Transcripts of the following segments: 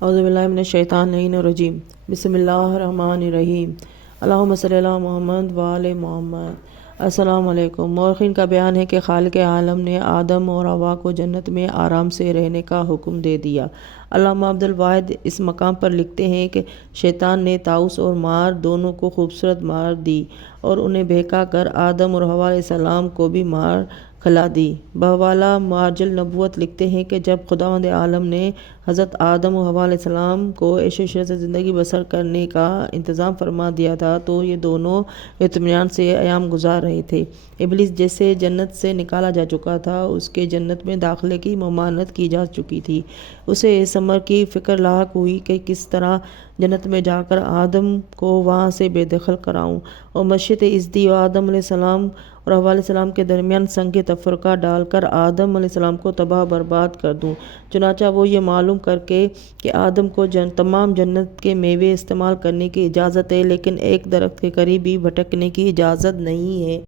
اعوذ باللہ من الشیطان الرجیم بسم اللہ الرحمن الرحیم اللہم صلی علی محمد وآل محمد۔ السلام علیکم۔ مورخین کا بیان ہے کہ خالق عالم نے آدم اور حوا کو جنت میں آرام سے رہنے کا حکم دے دیا۔ علامہ عبد الواحد اس مقام پر لکھتے ہیں کہ شیطان نے طاؤس اور مار دونوں کو خوبصورت مار دی اور انہیں بہکا کر آدم اور حوا علیہ السلام کو بھی مار کھلا دی۔ بحوالہ مارج النبوت لکھتے ہیں کہ جب خداوند عالم نے حضرت آدم و حوا علیہ السلام کو عیش و عشرت سے زندگی بسر کرنے کا انتظام فرما دیا تھا تو یہ دونوں اطمینان سے ایام گزار رہے تھے۔ ابلیس جسے جنت سے نکالا جا چکا تھا، اس کے جنت میں داخلے کی ممانعت کی جا چکی تھی۔ اسے اس امر کی فکر لاحق ہوئی کہ کس طرح جنت میں جا کر آدم کو وہاں سے بے دخل کراؤں اور مسجد ازدی و آدم علیہ السلام اور حوا علیہ السلام کے درمیان سنگ تفرقہ ڈال کر آدم علیہ السلام کو تباہ برباد کر دوں۔ چنانچہ وہ یہ معلوم کر کے کہ آدم کو تمام جنت کے میوے استعمال کرنے کی اجازت ہے لیکن ایک درخت کے قریب بھی بھٹکنے کی اجازت نہیں ہے،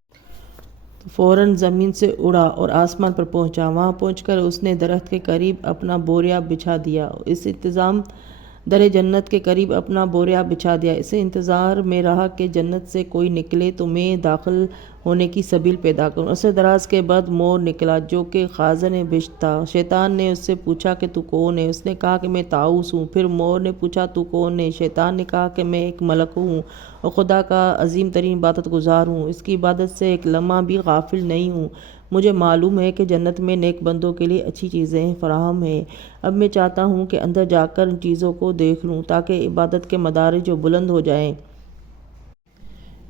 فوراً زمین سے اڑا اور آسمان پر پہنچا۔ وہاں پہنچ کر اس نے درخت کے قریب اپنا بوریا بچھا دیا۔ اس انتظام در جنت کے قریب اپنا بوریا بچھا دیا۔ اس انتظار میں رہا کہ جنت سے کوئی نکلے تو میں داخل ہونے کی سبیل پیدا کروں۔ عرصہ دراز کے بعد مور نکلا جو کہ خازن بہشت تھا۔ شیطان نے اس سے پوچھا کہ تو کون ہے؟ اس نے کہا کہ میں طاؤس ہوں۔ پھر مور نے پوچھا تو کون ہے؟ شیطان نے کہا کہ میں ایک ملک ہوں اور خدا کا عظیم ترین عبادت گزار ہوں، اس کی عبادت سے ایک لمحہ بھی غافل نہیں ہوں۔ مجھے معلوم ہے کہ جنت میں نیک بندوں کے لیے اچھی چیزیں فراہم ہیں۔ اب میں چاہتا ہوں کہ اندر جا کر ان چیزوں کو دیکھ لوں تاکہ عبادت کے مدارج جو بلند ہو جائیں۔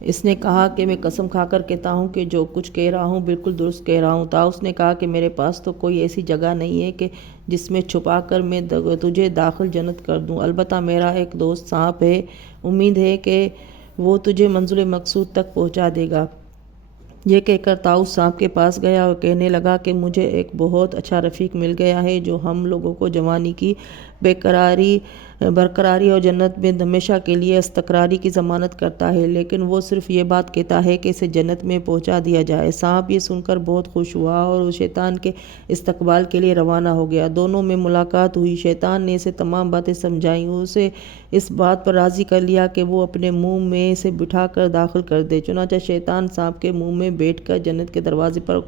اس نے کہا کہ میں قسم کھا کر کہتا ہوں کہ جو کچھ کہہ رہا ہوں بالکل درست کہہ رہا ہوں۔ طاؤس نے کہا کہ میرے پاس تو کوئی ایسی جگہ نہیں ہے کہ جس میں چھپا کر میں تجھے داخل جنت کر دوں، البتہ میرا ایک دوست سانپ ہے، امید ہے کہ وہ تجھے منزل مقصود تک پہنچا دے گا۔ یہ کہہ کر طاؤس سانپ کے پاس گیا اور کہنے لگا کہ مجھے ایک بہت اچھا رفیق مل گیا ہے جو ہم لوگوں کو جوانی کی برقراری اور جنت میں ہمیشہ کے لیے استقراری کی ضمانت کرتا ہے، لیکن وہ صرف یہ بات کہتا ہے کہ اسے جنت میں پہنچا دیا جائے۔ سانپ یہ سن کر بہت خوش ہوا اور وہ شیطان کے استقبال کے لیے روانہ ہو گیا۔ دونوں میں ملاقات ہوئی۔ شیطان نے اسے تمام باتیں سمجھائیں اور اسے اس بات پر راضی کر لیا کہ وہ اپنے منہ میں اسے بٹھا کر داخل کر دے۔ چنانچہ شیطان سانپ کے منہ میں بیٹھ کر جنت کے دروازے پر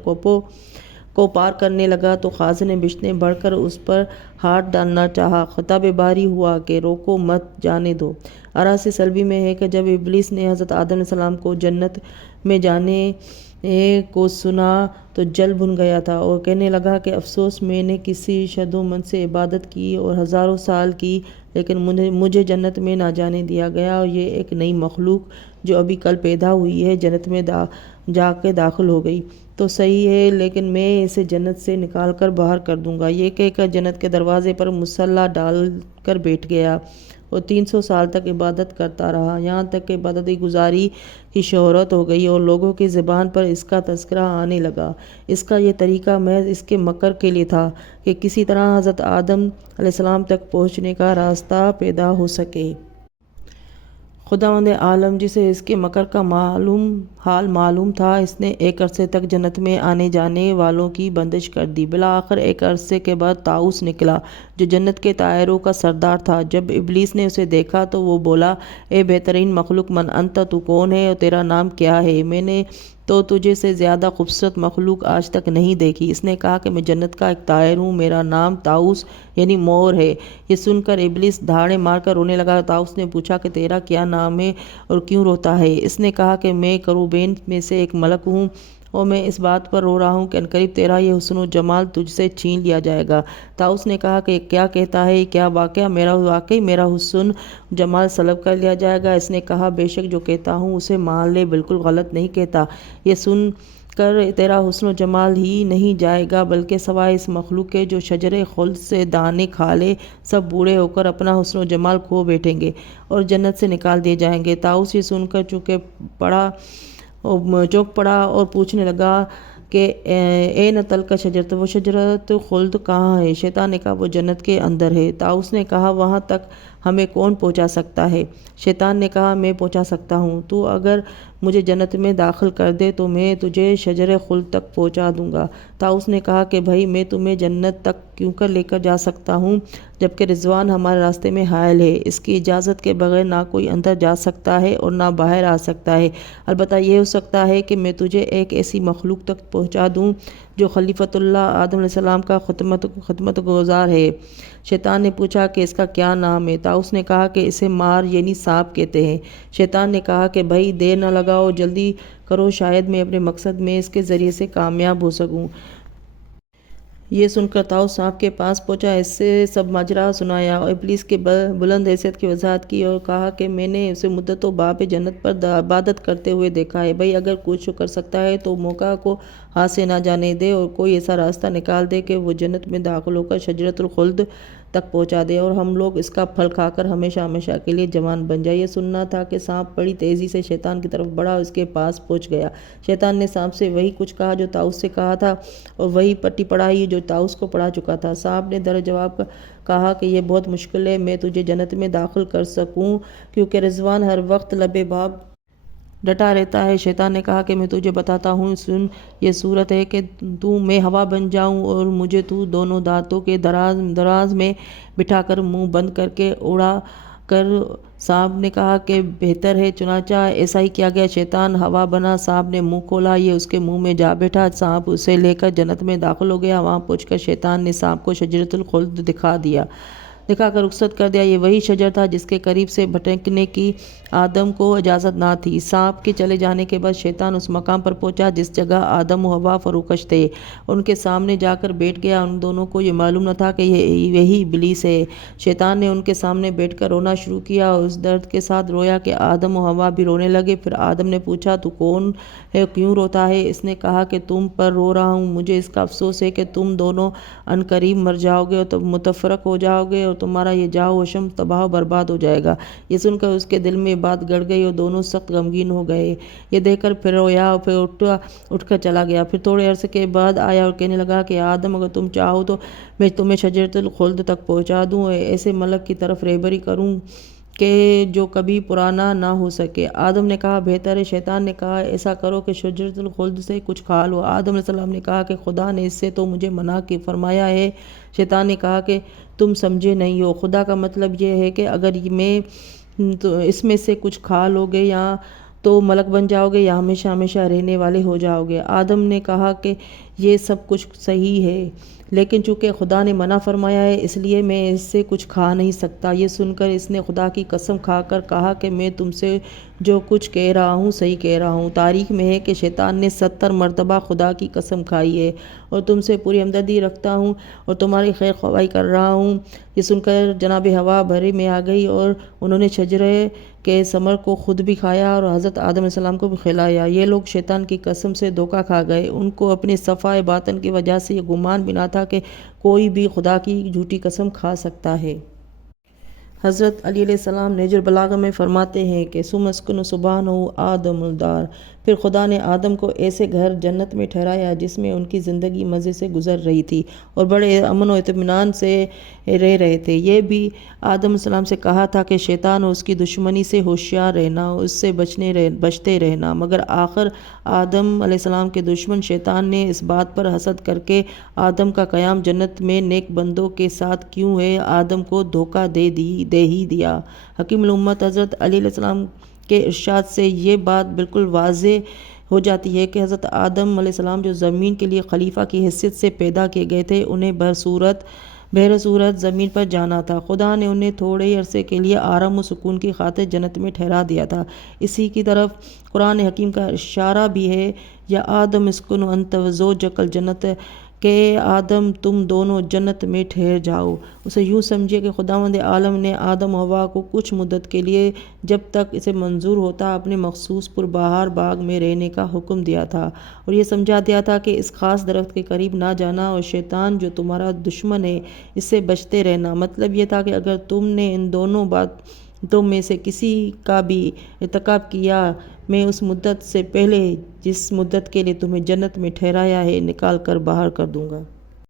کو پار کرنے لگا تو خازن بہشت نے بڑھ کر اس پر ہاتھ ڈالنا چاہا۔ خطاب باری ہوا کہ روکو مت، جانے دو۔ اراثی سلبی میں ہے کہ جب ابلیس نے حضرت آدم علیہ السلام کو جنت میں جانے کو سنا تو جل بھن گیا تھا اور کہنے لگا کہ افسوس، میں نے کسی شد و من سے عبادت کی اور ہزاروں سال کی لیکن مجھے جنت میں نہ جانے دیا گیا، اور یہ ایک نئی مخلوق جو ابھی کل پیدا ہوئی ہے جنت میں جا کے داخل ہو گئی تو صحیح ہے، لیکن میں اسے جنت سے نکال کر باہر کر دوں گا۔ یہ کہہ کر جنت کے دروازے پر مصلی ڈال کر بیٹھ گیا اور 300 سال تک عبادت کرتا رہا، یہاں تک کہ عبادت گزاری کی شہرت ہو گئی اور لوگوں کی زبان پر اس کا تذکرہ آنے لگا۔ اس کا یہ طریقہ محض اس کے مکر کے لیے تھا کہ کسی طرح حضرت آدم علیہ السلام تک پہنچنے کا راستہ پیدا ہو سکے۔ خداوند عالم جسے اس کے مکر کا حال معلوم تھا، اس نے ایک عرصے تک جنت میں آنے جانے والوں کی بندش کر دی۔ بالآخر ایک عرصے کے بعد طاؤس نکلا جو جنت کے طائروں کا سردار تھا۔ جب ابلیس نے اسے دیکھا تو وہ بولا، اے بہترین مخلوق، من انت، تو کون ہے اور تیرا نام کیا ہے؟ میں نے تو تجھے سے زیادہ خوبصورت مخلوق آج تک نہیں دیکھی۔ اس نے کہا کہ میں جنت کا ایک طائر ہوں، میرا نام طاؤس یعنی مور ہے۔ یہ سن کر ابلیس دھاڑیں مار کر رونے لگا۔ طاؤس نے پوچھا کہ تیرا کیا نام ہے اور کیوں روتا ہے؟ اس نے کہا کہ میں کروبین میں سے ایک ملک ہوں اور میں اس بات پر رو رہا ہوں کہ عنقریب تیرا یہ حسن و جمال تجھ سے چھین لیا جائے گا۔ طاؤس نے کہا کہ کیا کہتا ہے؟ کیا واقعی میرا حسن جمال سلب کر لیا جائے گا؟ اس نے کہا بے شک جو کہتا ہوں اسے مان لے، بالکل غلط نہیں کہتا۔ یہ سن کر تیرا حسن و جمال ہی نہیں جائے گا بلکہ سوائے اس مخلوق کے جو شجرِ خلد سے دانے کھا لے، سب بوڑھے ہو کر اپنا حسن و جمال کھو بیٹھیں گے اور جنت سے نکال دیے جائیں گے۔ طاؤس یہ سن کر چونک پڑا اور پوچھنے لگا کہ این تلک شجرت، وہ شجرت خلد کہاں ہے؟ شیطان نے کہا وہ جنت کے اندر ہے۔ طاؤس نے کہا وہاں تک ہمیں کون پہنچا سکتا ہے؟ شیطان نے کہا میں پہنچا سکتا ہوں، تو اگر مجھے جنت میں داخل کر دے تو میں تجھے شجر خلد تک پہنچا دوں گا۔ طاؤس نے کہا کہ بھائی میں تمہیں جنت تک کیوں کر لے کر جا سکتا ہوں جبکہ رضوان ہمارے راستے میں حائل ہے، اس کی اجازت کے بغیر نہ کوئی اندر جا سکتا ہے اور نہ باہر آ سکتا ہے، البتہ یہ ہو سکتا ہے کہ میں تجھے ایک ایسی مخلوق تک پہنچا دوں جو خلیفۃ اللہ آدم علیہ السلام کا خدمت گزار ہے۔ شیطان نے پوچھا کہ اس کا کیا نام ہے؟ طاؤس نے کہا کہ اسے مار یعنی سانپ کہتے ہیں۔ شیطان نے کہا کہ بھائی دیر نہ لگاؤ، جلدی کرو، شاید میں اپنے مقصد میں اس کے ذریعے سے کامیاب ہو سکوں۔ یہ سن کر طاؤس سانپ کے پاس پہنچا، اس سے سب ماجرا سنایا اور ابلیس کے بلند حیثیت کی وضاحت کی اور کہا کہ میں نے اسے مدتوں باب جنت پر عبادت کرتے ہوئے دیکھا ہے، بھائی اگر کچھ کر سکتا ہے تو موقع کو ہاتھ سے نہ جانے دے اور کوئی ایسا راستہ نکال دے کہ وہ جنت میں داخل ہو کر شجرۃ الخلد تک پہنچا دے اور ہم لوگ اس کا پھل کھا کر ہمیشہ ہمیشہ کے لیے جوان بن جائے۔ یہ سننا تھا کہ سانپ بڑی تیزی سے شیطان کی طرف بڑھا اور اس کے پاس پہنچ گیا۔ شیطان نے سانپ سے وہی کچھ کہا جو طاؤس سے کہا تھا اور وہی پٹی پڑھائی جو طاؤس کو پڑھا چکا تھا۔ سانپ نے در جواب کہا کہ یہ بہت مشکل ہے میں تجھے جنت میں داخل کر سکوں کیونکہ رضوان ہر وقت لبِ باب ڈٹا رہتا ہے۔ شیطان نے کہا کہ میں تجھے بتاتا ہوں، سن، یہ صورت ہے کہ میں ہوا بن جاؤں اور مجھے تو دونوں دانتوں کے دراز میں بٹھا کر منہ بند کر کے اڑا کر۔ سانپ نے کہا کہ بہتر ہے، چنانچہ ایسا ہی کیا گیا۔ شیطان ہوا بنا، سانپ نے منہ کھولا، یہ اس کے منہ میں جا بیٹھا۔ سانپ اسے لے کر جنت میں داخل ہو گیا۔ وہاں پہنچ کر شیطان نے سانپ کو شجرۃ الخلد دکھا کر رخصت کر دیا۔ یہ وہی شجر تھا جس کے قریب سے بھٹکنے کی آدم کو اجازت نہ تھی۔ سانپ کے چلے جانے کے بعد شیطان اس مقام پر پہنچا جس جگہ آدم و حوا فروکش تھے، ان کے سامنے جا کر بیٹھ گیا۔ ان دونوں کو یہ معلوم نہ تھا کہ یہی ابلیس ہے۔ شیطان نے ان کے سامنے بیٹھ کر رونا شروع کیا اور اس درد کے ساتھ رویا کہ آدم و حوا بھی رونے لگے۔ پھر آدم نے پوچھا تو کون ہے، کیوں روتا ہے؟ اس نے کہا کہ تم پر رو رہا ہوں، مجھے اس کا افسوس ہے کہ تم دونوں عنقریب مر جاؤ گے اور متفرق ہو جاؤ گے اور تمہارا یہ جاؤ و شم تباہ و برباد ہو جائے گا۔ یہ سن کر اس کے دل میں بات گڑ گئی اور دونوں سخت غمگین ہو گئے۔ یہ دیکھ کر پھر رویا اور پھر اٹھ کر چلا گیا۔ پھر تھوڑے عرصے کے بعد آیا اور کہنے لگا کہ آدم اگر تم چاہو تو میں تمہیں شجرۃ الخلد تک پہنچا دوں اور ایسے ملک کی طرف رہبری کروں کہ جو کبھی پرانا نہ ہو سکے۔ آدم نے کہا بہتر ہے۔ شیطان نے کہا ایسا کرو کہ شجرۃ الخلد سے کچھ کھا لو۔ آدم علیہ السلام نے کہا کہ خدا نے اس سے تو مجھے منع فرمایا ہے۔ شیطان نے کہا کہ تم سمجھے نہیں ہو، خدا کا مطلب یہ ہے کہ اگر میں اس میں سے کچھ کھا لو گے یا تو ملک بن جاؤ گے یا ہمیشہ ہمیشہ رہنے والے ہو جاؤ گے۔ آدم نے کہا کہ یہ سب کچھ صحیح ہے لیکن چونکہ خدا نے منع فرمایا ہے اس لیے میں اس سے کچھ کھا نہیں سکتا۔ یہ سن کر اس نے خدا کی قسم کھا کر کہا کہ میں تم سے جو کچھ کہہ رہا ہوں صحیح کہہ رہا ہوں۔ تاریخ میں ہے کہ شیطان نے 70 مرتبہ خدا کی قسم کھائی ہے اور تم سے پوری ہمدردی رکھتا ہوں اور تمہاری خیر خواہی کر رہا ہوں۔ یہ سن کر جناب حوا بھرے میں آ گئی اور انہوں نے شجرے کے ثمر کو خود بھی کھایا اور حضرت آدم علیہ السلام کو بھی کھلایا۔ یہ لوگ شیطان کی قسم سے دھوکہ کھا گئے۔ ان کو اپنے صفائے باطن کی وجہ سے یہ گمان بھی نہ تھا کہ کوئی بھی خدا کی جھوٹی قسم کھا سکتا ہے۔ حضرت علی علیہ السلام نہج البلاغہ میں فرماتے ہیں کہ ثم اسکن سبحانہ آدم الدار، پھر خدا نے آدم کو ایسے گھر جنت میں ٹھہرایا جس میں ان کی زندگی مزے سے گزر رہی تھی اور بڑے امن و اطمینان سے رہ رہے تھے۔ یہ بھی آدم علیہ السلام سے کہا تھا کہ شیطان اور اس کی دشمنی سے ہوشیار رہنا اور اس سے بچتے رہنا، مگر آخر آدم علیہ السلام کے دشمن شیطان نے اس بات پر حسد کر کے آدم کا قیام جنت میں نیک بندوں کے ساتھ کیوں ہے، آدم کو دھوکہ دے ہی دیا۔ حکیم الامت حضرت علی علیہ السلام کے ارشاد سے یہ بات بالکل واضح ہو جاتی ہے کہ حضرت آدم علیہ السلام جو زمین کے لیے خلیفہ کی حیثیت سے پیدا کیے گئے تھے انہیں بہر صورت زمین پر جانا تھا۔ خدا نے انہیں تھوڑے ہی عرصے کے لیے آرام و سکون کی خاطر جنت میں ٹھہرا دیا تھا۔ اسی کی طرف قرآن حکیم کا اشارہ بھی ہے، یا آدم اسکن انت وزوجک الجنت، کہ آدم تم دونوں جنت میں ٹھہر جاؤ۔ اسے یوں سمجھیے کہ خداوند عالم نے آدم و حوا کو کچھ مدت کے لیے جب تک اسے منظور ہوتا اپنے مخصوص پربہار باغ میں رہنے کا حکم دیا تھا اور یہ سمجھا دیا تھا کہ اس خاص درخت کے قریب نہ جانا اور شیطان جو تمہارا دشمن ہے اس سے بچتے رہنا۔ مطلب یہ تھا کہ اگر تم نے ان دونوں باتوں میں سے کسی کا بھی ارتکاب کیا میں اس مدت سے پہلے جس مدت کے لیے تمہیں جنت میں ٹھہرایا ہے نکال کر باہر کر دوں گا۔